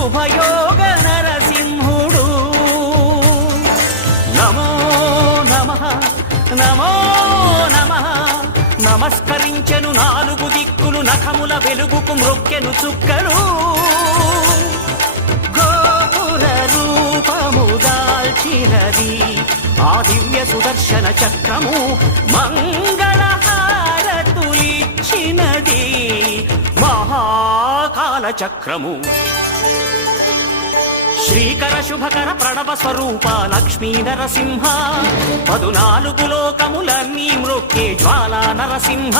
శుభయోగ నరసింహుడు. నమో నమః నమో నమః. నమస్కరించెను నాలుగు దిక్కులు, నఖముల వెలుగుకు మ్రొక్కెను చుక్కలు. గోపుర రూపము దాల్చినది ఆ దివ్య సుదర్శన చక్రము, మంగళహారతులిచ్చినది మహాకాల చక్రము. శ్రీకర శుభకర ప్రణవ స్వరూప లక్ష్మీ నరసింహ, 14 లోకములన్నీ మ్రొక్కే జ్వాలా నరసింహ.